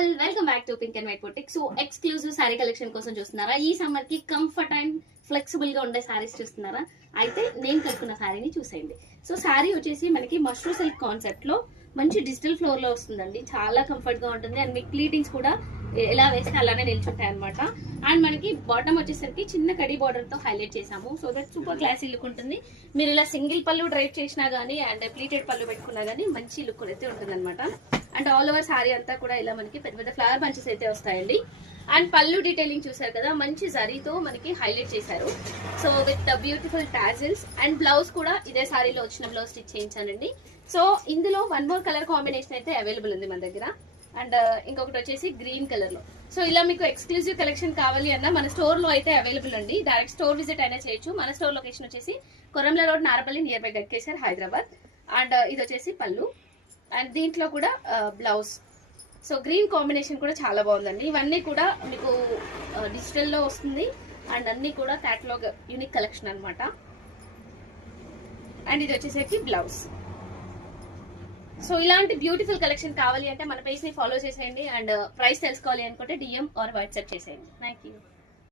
All welcome back to pink and white boutique. So exclusive sari collection కోసం చూస్తున్నారా? ఈ summer కి కంఫర్ట్ అండ్ ఫ్లెక్సిబుల్ గా ఉండే శారీస్ చూస్తున్నారా? అయితే నేను కలుపుకున్న శారీని చూసేయండి. సో శారీ వచ్చేసి మనకి మష్రూ సిల్క్ కాన్సెప్ట్ లో మంచి డిజిటల్ ఫ్లోర్ లో వస్తుందండి. చాలా కంఫర్ట్ గా ఉంటుంది అండ్ మీకు ప్లీటింగ్స్ కూడా ఎలా వేస్తే అలానే నిల్చుంటాయి అనమాట. అండ్ మనకి బాటమ్ వచ్చేసరికి చిన్న కడి బార్డర్ తో హైలైట్ చేసాము. So that super classy look ఉంటుంది. మీరు ఇలా సింగిల్ పళ్ళు డ్రైవ్ చేసినా గానీ అండ్ ప్లీటెడ్ పళ్ళు పెట్టుకున్నా గానీ మంచి లుక్ అయితే ఉంటుంది అనమాట. అండ్ ఆల్ ఓవర్ సారీ అంతా కూడా ఇలా మనకి పెద్ద పెద్ద ఫ్లవర్ బంచెస్ అయితే వస్తాయండి. అండ్ పళ్ళు డీటెయిలింగ్ చూసారు కదా, మంచి జరీతో మనకి హైలైట్ చేశారు. So with beautiful tassels and blouse కూడా ఇదే సారీలో వచ్చిన బ్లౌజ్ స్టిచ్ చేయించానండి. సో ఇందులో వన్ మోర్ కలర్ కాంబినేషన్ అయితే అవైలబుల్ ఉంది మన దగ్గర. అండ్ ఇంకొకటి వచ్చేసి గ్రీన్ కలర్ లో. సో ఇలా మీకు ఎక్స్క్లూజివ్ కలెక్షన్ కావాలి అన్న మన స్టోర్ లో అయితే అవైలబుల్ అండి. డైరెక్ట్ స్టోర్ విజిట్ అయినా చేయొచ్చు. మన స్టోర్ లొకేషన్ వచ్చేసి కొరంల road, Narapalli, near by Ghatkesar, Hyderabad. And ఇది వచ్చేసి పళ్ళు అండ్ దీంట్లో కూడా బ్లౌజ్. సో గ్రీన్ కాంబినేషన్ కూడా చాలా బాగుందండి. ఇవన్నీ కూడా మీకు డిజిటల్లో వస్తుంది అండ్ అన్ని కూడా క్యాటలాగ్ యూనిక్ కలెక్షన్ అనమాట. అండ్ ఇది వచ్చేసరికి బ్లౌజ్. సో ఇలాంటి బ్యూటిఫుల్ కలెక్షన్ కావాలి అంటే మన పేజ్ ని ఫాలో చేసేయండి. అండ్ ప్రైస్ తెలుసుకోవాలి అనుకుంటే DM ఆర్ వాట్సాప్ చేసేయండి. Thank you.